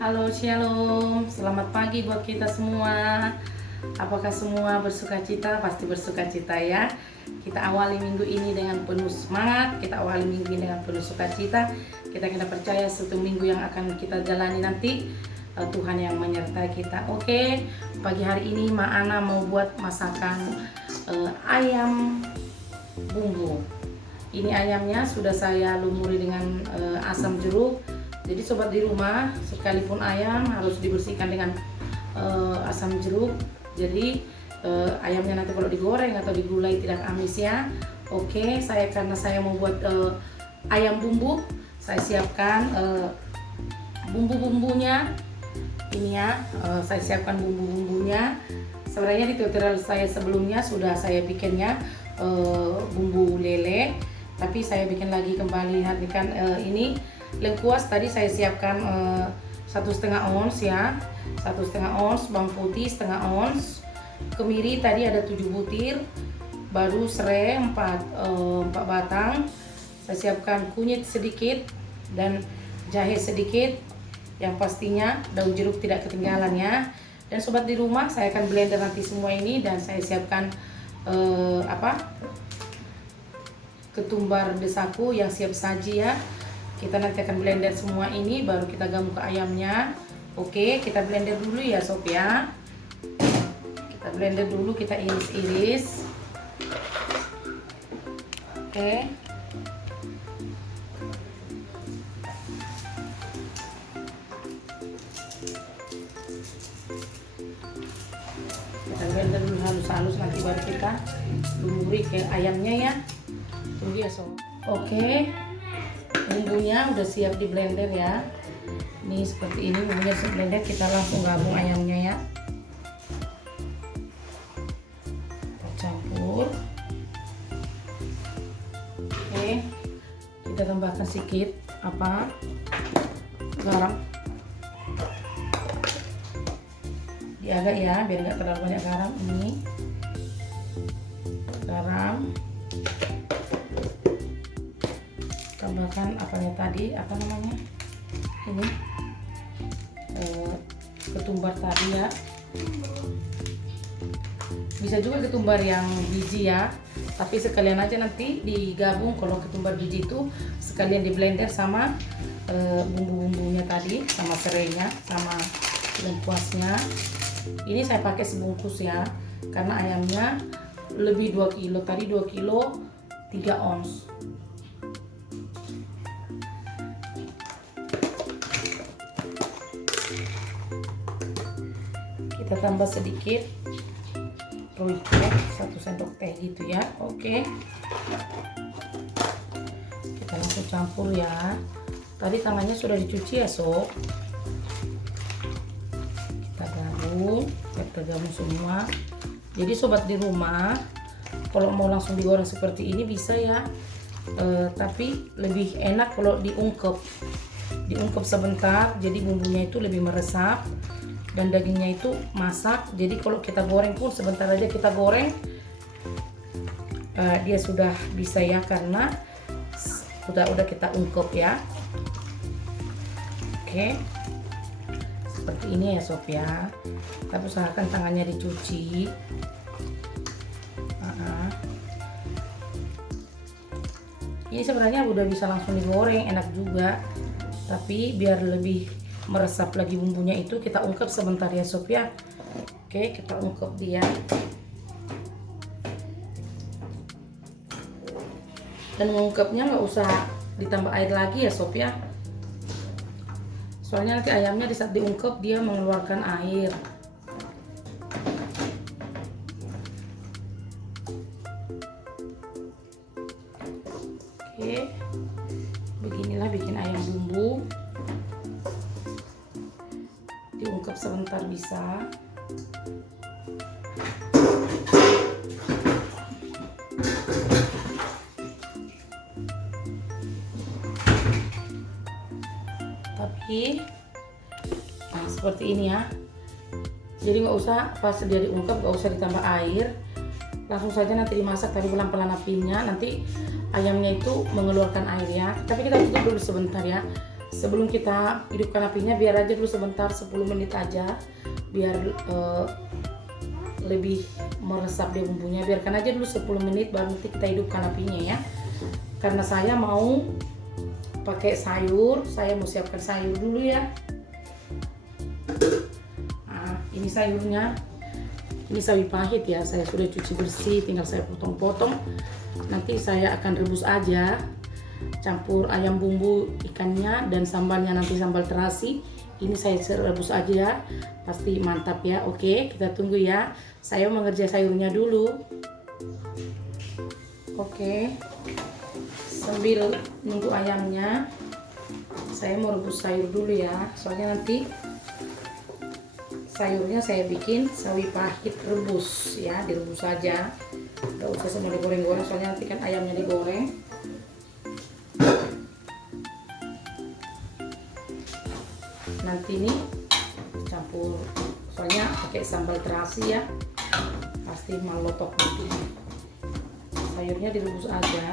Halo, shalom. Selamat pagi buat kita semua. Apakah semua bersuka cita? Pasti bersuka cita ya. Kita awali minggu ini dengan penuh semangat. Kita awali minggu ini dengan penuh sukacita. Kita percaya satu minggu yang akan kita jalani nanti Tuhan yang menyertai kita. Oke, pagi hari ini Ma Ana mau buat masakan ayam bumbu. Ini ayamnya sudah saya lumuri dengan asam jeruk. Jadi sobat di rumah, sekalipun ayam harus dibersihkan dengan asam jeruk. Jadi ayamnya nanti kalau digoreng atau digulai tidak amis ya. Oke, karena saya mau buat ayam bumbu, saya siapkan bumbu-bumbunya. Ini ya, saya siapkan bumbu-bumbunya. Sebenarnya di tutorial saya sebelumnya sudah saya bikinnya bumbu lele, tapi saya bikin lagi kembali. Lihat kan ini lengkuas tadi saya siapkan 1,5 ons ya, 1,5 ons, bawang putih setengah ons, kemiri tadi ada 7 butir, baru serai 4 batang. Saya siapkan kunyit sedikit dan jahe sedikit, yang pastinya daun jeruk tidak ketinggalan ya. Dan sobat di rumah, saya akan blender nanti semua ini, dan saya siapkan ketumbar desaku yang siap saji ya. Kita nanti akan blender semua ini, baru kita gabung ke ayamnya. Oke, kita blender dulu ya sob ya. Kita blender dulu, kita iris-iris. Oke. Kita blender dulu halus-halus, nanti baru kita lumuri ke ayamnya ya. Tunggu ya sob. Oke. Bumbunya udah siap di blender ya. Ini seperti ini bumbunya siap blender, kita langsung gabung ayamnya ya. Kita campur. Oke. Kita tambahkan sedikit garam. Diagak ya, biar nggak terlalu banyak garam. Ini garam. Tambahkan ini ketumbar tadi ya, bisa juga ketumbar yang biji ya, tapi sekalian aja nanti digabung. Kalau ketumbar biji itu sekalian di blender sama bumbu-bumbunya tadi, sama serainya, sama lengkuasnya. Ini saya pakai sebungkus ya, karena ayamnya lebih 2 kilo, tadi 2 kilo 3 ons. Kita tambah sedikit royco, 1 sendok teh gitu ya. Oke, kita langsung campur ya. Tadi tangannya sudah dicuci ya sob. Kita gabung semua. Jadi sobat di rumah, kalau mau langsung digoreng seperti ini bisa ya, tapi lebih enak kalau diungkep sebentar, jadi bumbunya itu lebih meresap dan dagingnya itu masak. Jadi kalau kita goreng pun sebentar aja kita goreng, dia sudah bisa ya, karena udah kita ungkep ya. Oke, seperti ini ya sob ya. Tapi usahakan tangannya dicuci. Ini sebenarnya udah bisa langsung digoreng, enak juga, tapi biar lebih meresap lagi bumbunya itu kita ungkep sebentar ya sob ya. Oke, kita ungkep dia, dan mengungkepnya nggak usah ditambah air lagi ya sob ya, soalnya nanti ayamnya di saat diungkep dia mengeluarkan air. Oke, beginilah bikin ayam bumbu, diungkep sebentar bisa. Tapi seperti ini ya. Jadi nggak usah pas dia diungkep, nggak usah ditambah air, langsung saja nanti dimasak, tapi pelan-pelan apinya, nanti ayamnya itu mengeluarkan air ya. Tapi kita tutup dulu sebentar ya, sebelum kita hidupkan apinya, biar aja dulu sebentar 10 menit aja, biar lebih meresap di bumbunya. Biarkan aja dulu 10 menit baru nanti kita hidupkan apinya ya. Karena saya mau pakai sayur, saya mau siapkan sayur dulu ya. Nah, ini sayurnya, ini sawi pahit ya, saya sudah cuci bersih, tinggal saya potong-potong. Nanti saya akan rebus aja, campur ayam bumbu ikannya dan sambalnya, nanti sambal terasi. Ini saya rebus aja, pasti mantap ya. Oke, kita tunggu ya. Saya mengerja sayurnya dulu. Oke, sambil nunggu ayamnya, saya mau rebus sayur dulu ya. Soalnya nanti sayurnya saya bikin sawi pahit rebus ya, direbus saja. Gak usah semua digoreng-goreng, soalnya nanti kan ayamnya digoreng. Nanti ini campur, soalnya pakai sambal terasi ya, pasti malotok nanti. Sayurnya direbus aja.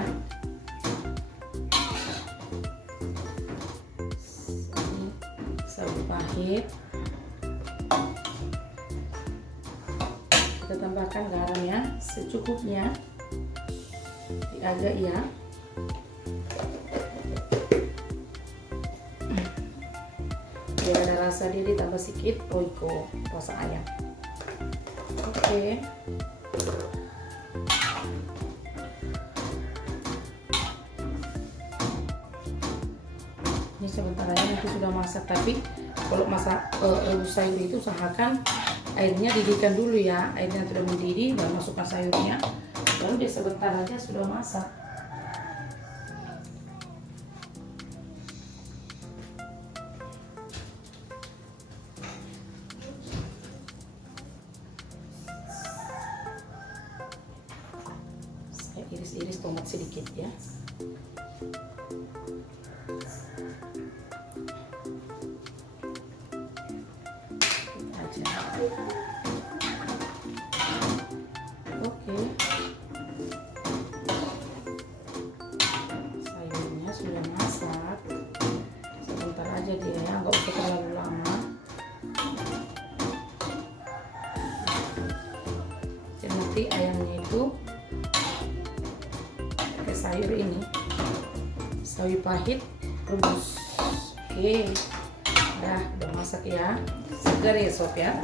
Ini sawi pahit. Kita tambahkan garam ya, secukupnya. Diagak ya. Biar ada rasa, dia ditambah sedikit roiko, rasa ayam. Oke. Ini sebentar aja nanti sudah masak, tapi kalau masak rebus sayur itu usahakan airnya didihkan dulu ya. Airnya sudah mendidih, baru masukkan sayurnya, baru dia sebentar aja sudah masak. Saya iris-iris tomat sedikit ya. Oke, sayurnya sudah masak, sebentar aja dia ya, nggak usah terlalu lama. Jadi nanti ayamnya itu pakai sayur ini, sawi pahit rebus. Oke, udah masak ya, segar ya sob ya.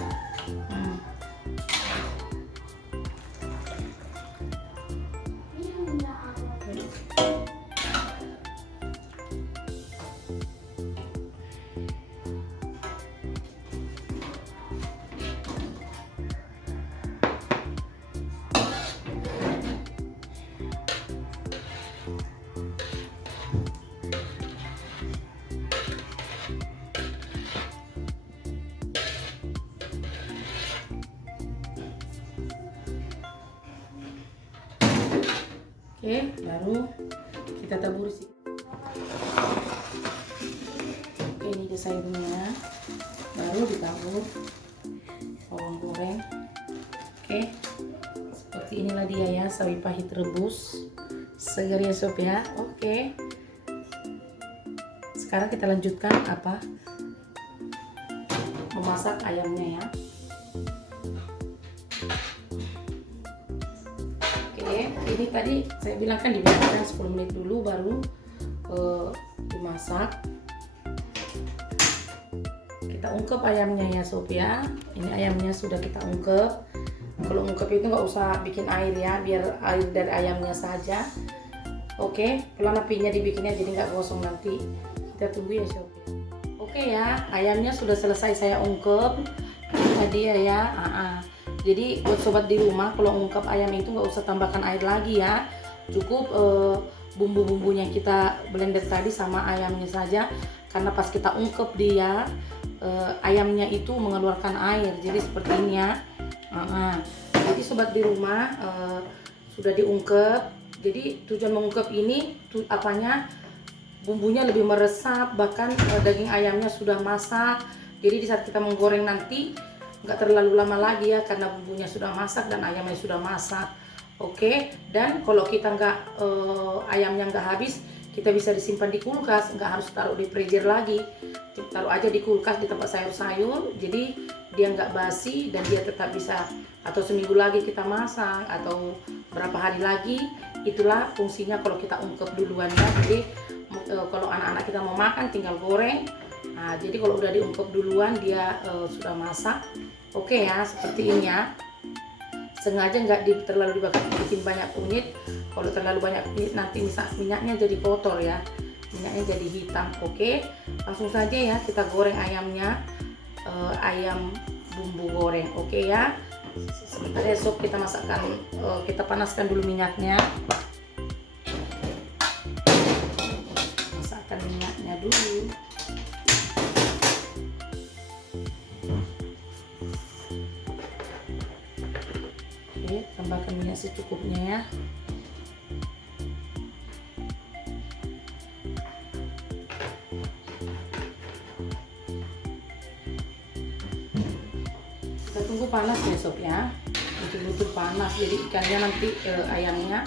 Oke, baru kita tabur sih. Oke, ini dia sayurnya, baru ditabur bawang goreng. Oke, seperti inilah dia ya, sawi pahit rebus, segar ya sob ya. Oke, sekarang kita lanjutkan apa? Memasak ayamnya ya. Ini tadi saya bilang kan dibiarkan 10 menit dulu baru dimasak. Kita ungkep ayamnya ya sob ya. Ini ayamnya sudah kita ungkep. Kalau ungkep itu nggak usah bikin air ya, biar air dari ayamnya saja. Oke, pelan apinya dibikinnya jadi nggak gosong nanti. Kita tunggu ya sob. Oke ya, ayamnya sudah selesai saya ungkep. Ini dia ya. Jadi buat sobat di rumah, kalau ungkep ayam itu nggak usah tambahkan air lagi ya, cukup bumbu-bumbunya kita blender tadi sama ayamnya saja. Karena pas kita ungkep dia, ayamnya itu mengeluarkan air, jadi seperti ini ya. Jadi sobat di rumah sudah diungkep. Jadi tujuan mengungkep ini bumbunya lebih meresap, bahkan daging ayamnya sudah masak. Jadi di saat kita menggoreng nanti nggak terlalu lama lagi ya, karena bumbunya sudah masak dan ayamnya sudah masak. Oke, dan kalau kita ayamnya nggak habis, kita bisa disimpan di kulkas, nggak harus taruh di freezer lagi. Taruh aja di kulkas di tempat sayur-sayur, jadi dia nggak basi dan dia tetap bisa, atau seminggu lagi kita masak atau berapa hari lagi. Itulah fungsinya kalau kita ungkep duluan ya. Jadi kalau anak-anak kita mau makan tinggal goreng. Nah, jadi kalau udah diungkep duluan dia sudah masak. Oke ya, seperti ini ya. Sengaja nggak terlalu dibakar bikin banyak kunyit. Kalau terlalu banyak kunyit nanti minyaknya jadi kotor ya, minyaknya jadi hitam. Oke, langsung saja ya kita goreng ayamnya, ayam bumbu goreng. Oke ya, sebentar ya sob, kita masakkan, kita panaskan dulu minyaknya. Masakkan minyaknya dulu. Oke, tambahkan minyak secukupnya ya. Kita tunggu panas ya sob ya, betul-betul panas, jadi ikannya nanti ayamnya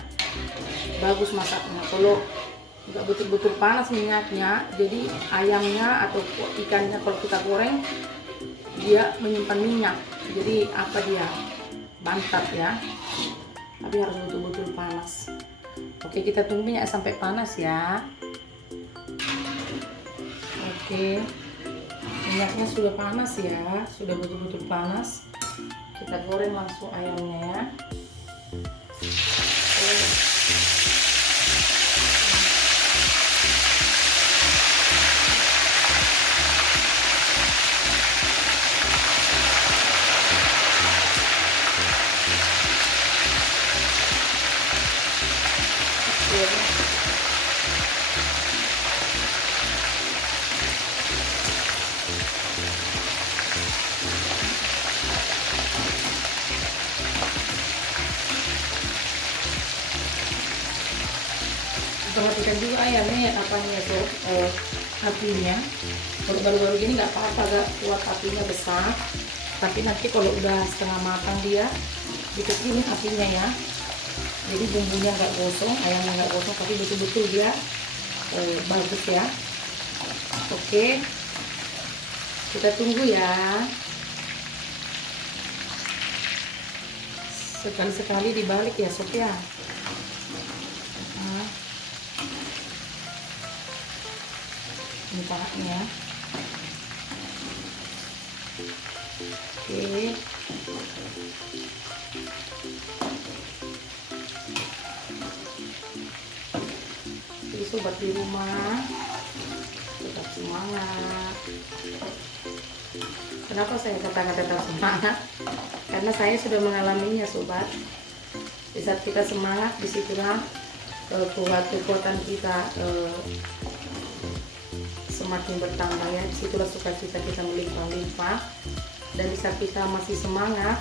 bagus masaknya. Kalau nggak betul-betul panas minyaknya, jadi ayamnya atau ikannya kalau kita goreng dia menyimpan minyak, jadi apa dia bantat ya. Tapi harus betul-betul panas. Oke, kita tunggu minyak sampai panas ya. Oke, minyaknya sudah panas ya, sudah betul-betul panas. Kita goreng langsung ayamnya ya. Perhatikan juga ayamnya ya, apanya tuh apinya. Kalau baru-baru gini nggak apa-apa, gak kuat apinya besar, tapi nanti kalau udah setengah matang dia dikecilin apinya ya, jadi bumbunya nggak gosong, ayamnya nggak gosong, tapi betul-betul dia bagus ya. Oke, kita tunggu ya. Sekali-sekali dibalik ya sob ya. Nah, ini pahatnya. Oke, jadi sobat di rumah tetap semangat. Kenapa saya katakan tetap semangat? Karena saya sudah mengalaminya sobat. Di saat kita semangat, disitulah kekuatan kita semakin bertambah ya. Disitulah sukacita kita melimpah-limpah. Dan di saat kita masih semangat,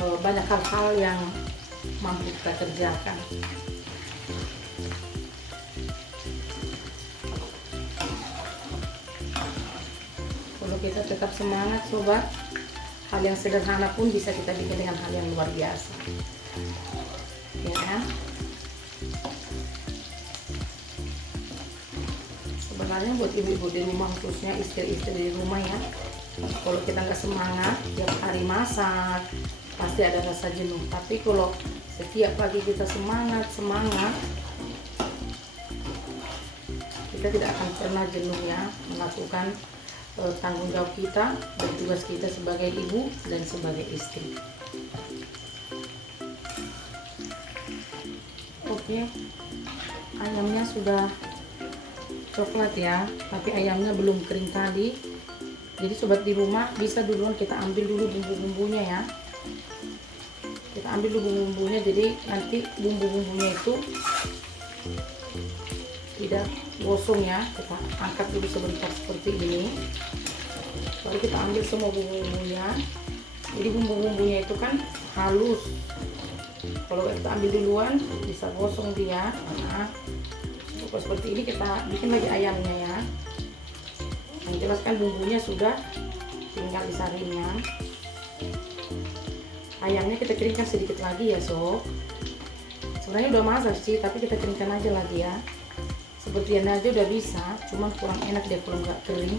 banyak hal-hal yang mampu kita kerjakan. Kalau kita tetap semangat sobat, hal yang sederhana pun bisa kita bikin dengan hal yang luar biasa ya kan? Sebenarnya buat ibu-ibu di rumah, khususnya istri-istri di rumah ya, kalau kita nggak semangat tiap hari masak pasti ada rasa jenuh. Tapi kalau setiap pagi kita semangat, kita tidak akan pernah jenuh ya melakukan tanggung jawab kita dan tugas kita sebagai ibu dan sebagai istri. Oke, ayamnya sudah coklat ya, tapi ayamnya belum kering tadi. Jadi sobat di rumah bisa duluan kita ambil dulu bumbu-bumbunya ya. Kita ambil dulu bumbu-bumbunya, jadi nanti bumbu-bumbunya itu tidak gosong ya. Kita angkat dulu sebentar seperti ini, baru kita ambil semua bumbu-bumbunya. Jadi bumbu-bumbunya itu kan halus, kalau kita ambil duluan bisa gosong dia. Nah, seperti ini kita bikin lagi ayamnya ya. Yang jelas kan bumbunya sudah, tinggal disaringnya. Ayamnya kita keringkan sedikit lagi ya sob. Sebenarnya udah masak sih, tapi kita keringkan aja lagi ya. seperti ini aja udah bisa, cuman kurang enak deh kalau nggak kering.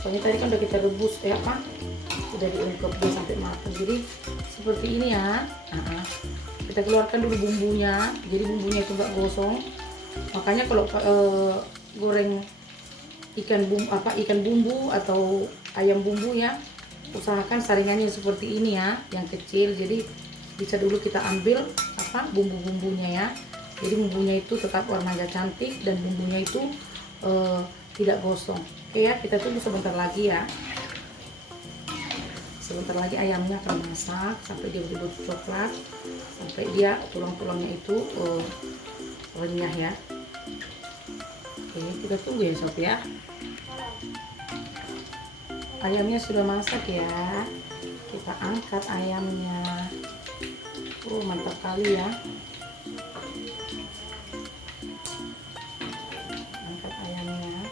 Soalnya tadi kan udah kita rebus udah diungkep dia sampai matang. Jadi seperti ini ya. Kita keluarkan dulu bumbunya, jadi bumbunya itu nggak gosong. Makanya kalau goreng ikan bumbu atau ayam bumbu ya, usahakan saringannya seperti ini ya, yang kecil. Jadi bisa dulu kita ambil bumbu-bumbunya ya. Jadi bumbunya itu tetap warnanya cantik dan bumbunya itu tidak gosong. Oke ya, kita tunggu sebentar lagi ya. Sebentar lagi ayamnya akan masak sampai dia berbentuk coklat, sampai dia tulang-tulangnya itu renyah ya. Oke, kita tunggu ya sob ya. Ayamnya sudah masak ya. Kita angkat ayamnya. Mantap kali ya. Angkat ayamnya.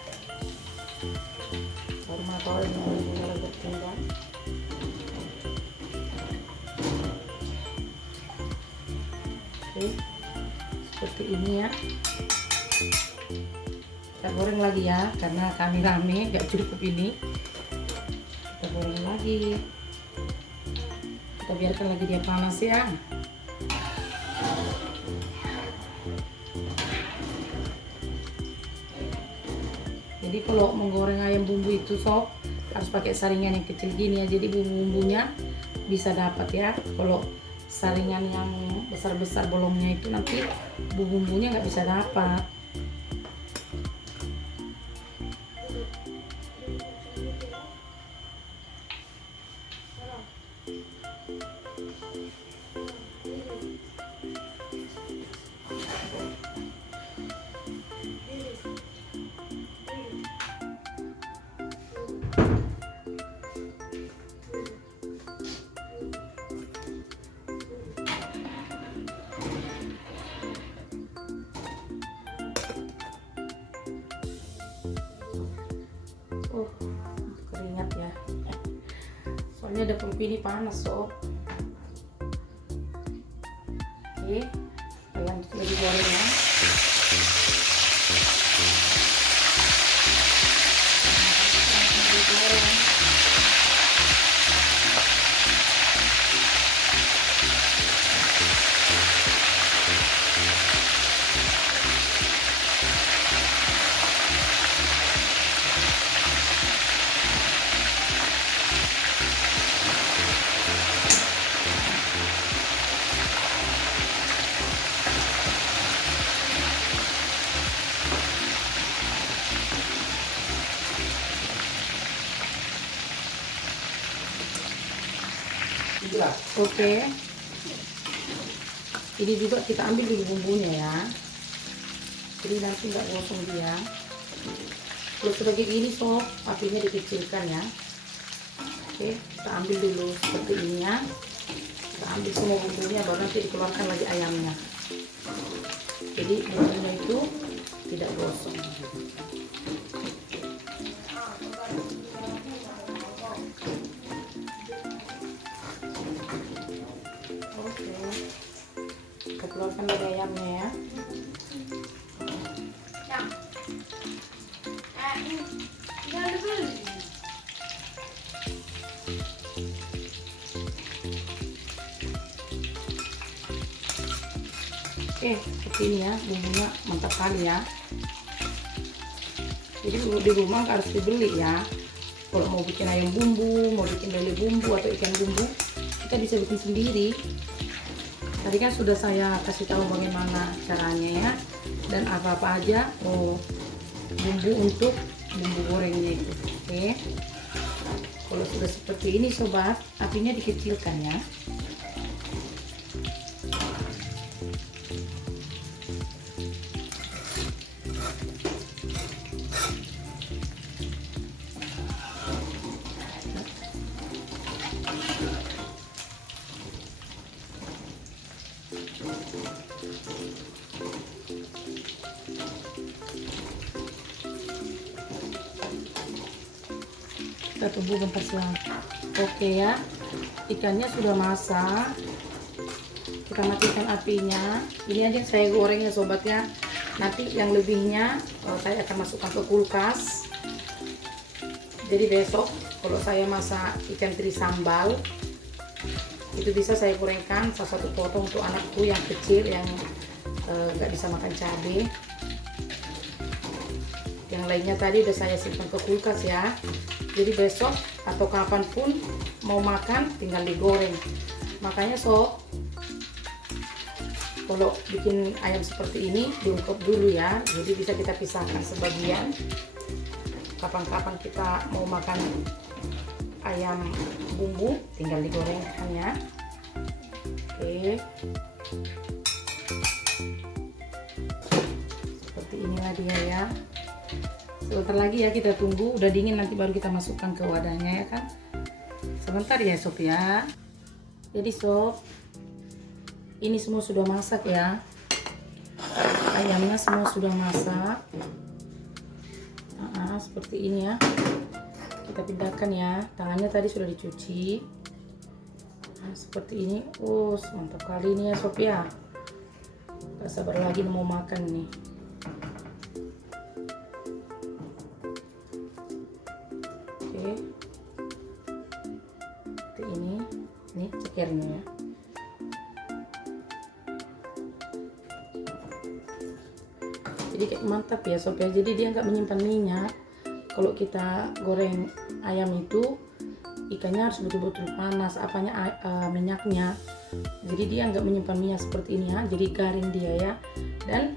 Baru mau tahu ini bumbunya agak tinggal. Oke, seperti ini ya. Kita goreng lagi ya, karena kami rame gak cukup ini. Kita goreng lagi. Kita biarkan lagi dia panas ya. Jadi kalau menggoreng ayam bumbu itu sob harus pakai saringan yang kecil gini ya. Jadi bumbu-bumbunya bisa dapat ya. Kalau saringan yang besar-besar bolongnya itu nanti bumbu-bumbunya nggak bisa dapat. Keringat ya. Soalnya dapur ini panas sob. Oke, kita lanjut lagi gorengnya. Oke, ini juga kita ambil dulu bumbunya ya, jadi nanti nggak gosong dia. Kalau sudah kayak gini sob, apinya dikecilkan ya. Oke, kita ambil dulu seperti ini ya. Kita ambil semua bumbunya, baru nanti dikeluarkan lagi ayamnya. Jadi bumbunya itu tidak gosong. Kita keluarkan lagi ayamnya ya. Oke, seperti ini ya, bumbunya mantap kali ya. Jadi di rumah harus dibeli ya. Kalau mau bikin ayam bumbu, mau bikin lele bumbu atau ikan bumbu, kita bisa bikin sendiri. Tadi kan sudah saya kasih tahu bagaimana caranya ya, dan apa-apa aja bumbu untuk bumbu gorengnya itu. Oke, kalau sudah seperti ini sobat, apinya dikecilkan ya. Kita tunggu bentar lagi. Oke ya, ikannya sudah masak. Kita matikan apinya. Ini aja yang saya goreng ya sobat ya. Nanti yang lebihnya saya akan masukkan ke kulkas. Jadi besok kalau saya masak ikan teri sambal, itu bisa saya gorengkan salah satu potong untuk anakku yang kecil yang nggak bisa makan cabai. Yang lainnya tadi udah saya simpan ke kulkas ya. Jadi besok atau kapanpun mau makan tinggal digoreng. Makanya kalau bikin ayam seperti ini diungkep dulu ya. Jadi bisa kita pisahkan sebagian. Kapan-kapan kita mau makan ayam bumbu tinggal digorengkan ya. Oke. Seperti inilah dia ya. Sebentar lagi ya kita tunggu, udah dingin nanti baru kita masukkan ke wadahnya ya kan. Sebentar ya sob ya. Jadi sob, ini semua sudah masak ya. Ayamnya semua sudah masak. Seperti ini ya. Kita pindahkan ya. Tangannya tadi sudah dicuci. Nah, seperti ini. Mantap kali ini ya sob ya. Gak sabar lagi mau makan nih. Oke. Seperti ini cekernya ya. Jadi kayak mantap ya sob ya. Jadi dia nggak menyimpan minyak. Kalau kita goreng ayam itu ikannya harus betul-betul panas minyaknya. Jadi dia nggak menyimpan minyak seperti ini ya. Jadi garing dia ya. Dan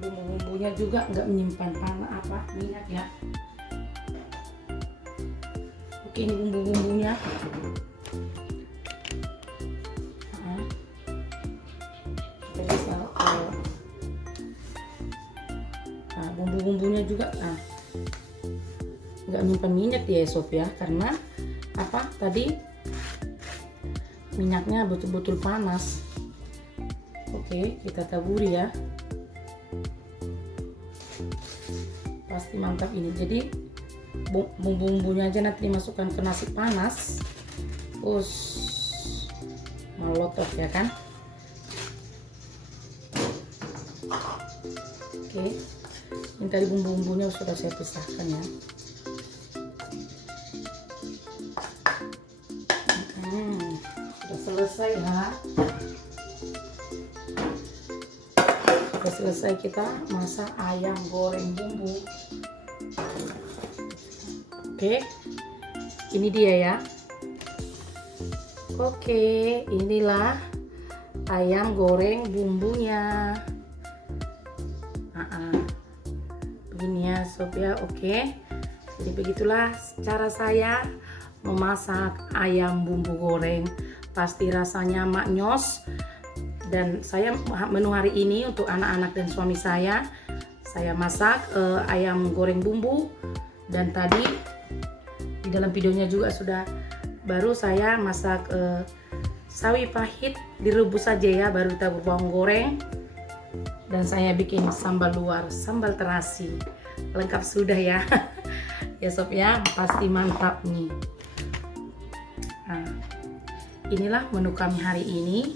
bumbu-bumbunya juga nggak menyimpan minyak ya. Oke, ini bumbu-bumbunya. Kita bisa bumbu-bumbunya juga nggak menyimpan minyak ya sob ya, karena tadi minyaknya betul-betul panas. Oke, kita taburi ya. Pasti mantap ini. Jadi bumbu-bumbunya aja nanti dimasukkan ke nasi panas, terus malotok ya kan. Oke, ini tadi bumbu-bumbunya sudah saya pisahkan ya. Sudah selesai ya. Sudah selesai kita masak ayam goreng bumbu. Oke, ini dia ya. Oke, inilah ayam goreng bumbunya. Begini ya sob ya. Oke, jadi begitulah cara saya memasak ayam bumbu goreng. Pasti rasanya maknyos. Dan saya menu hari ini untuk anak-anak dan suami saya masak ayam goreng bumbu. Dan tadi di dalam videonya juga sudah baru saya masak sawi pahit direbus saja ya, baru tabur bawang goreng. Dan saya bikin sambal luar, sambal terasi, lengkap sudah ya. Ya sob ya, pasti mantap nih. Nah, inilah menu kami hari ini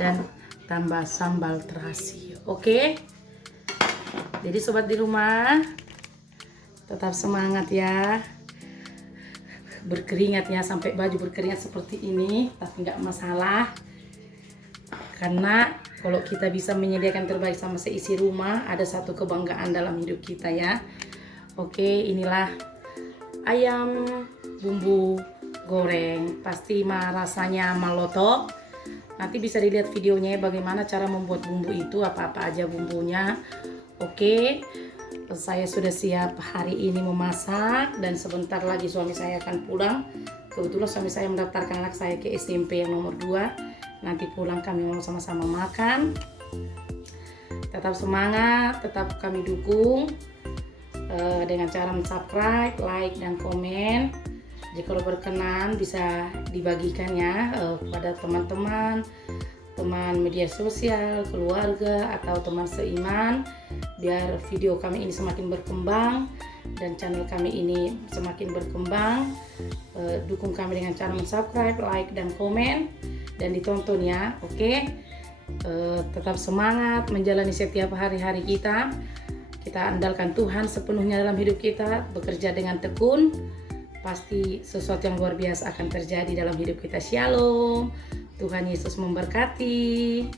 dan tambah sambal terasi. Oke, jadi sobat di rumah tetap semangat ya, berkeringat ya, sampai baju berkeringat seperti ini, tapi nggak masalah, karena kalau kita bisa menyediakan terbaik sama seisi rumah, ada satu kebanggaan dalam hidup kita ya. Oke, inilah ayam bumbu goreng, pasti rasanya malotok. Nanti bisa dilihat videonya bagaimana cara membuat bumbu itu, apa-apa aja bumbunya. Oke, saya sudah siap hari ini memasak dan sebentar lagi suami saya akan pulang. Kebetulan suami saya mendaftarkan anak saya ke SMP yang nomor 2. Nanti pulang kami mau sama-sama makan. Tetap semangat, tetap kami dukung dengan cara subscribe, like, dan komen. Jika berkenan bisa dibagikan ya kepada teman-teman, teman media sosial, keluarga, atau teman seiman, biar video kami ini semakin berkembang dan channel kami ini semakin berkembang. Dukung kami dengan cara subscribe, like, dan komen, dan ditonton ya. Oke, tetap semangat menjalani setiap hari-hari kita. Kita andalkan Tuhan sepenuhnya dalam hidup kita, bekerja dengan tekun. Pasti sesuatu yang luar biasa akan terjadi dalam hidup kita. Shalom. Tuhan Yesus memberkati.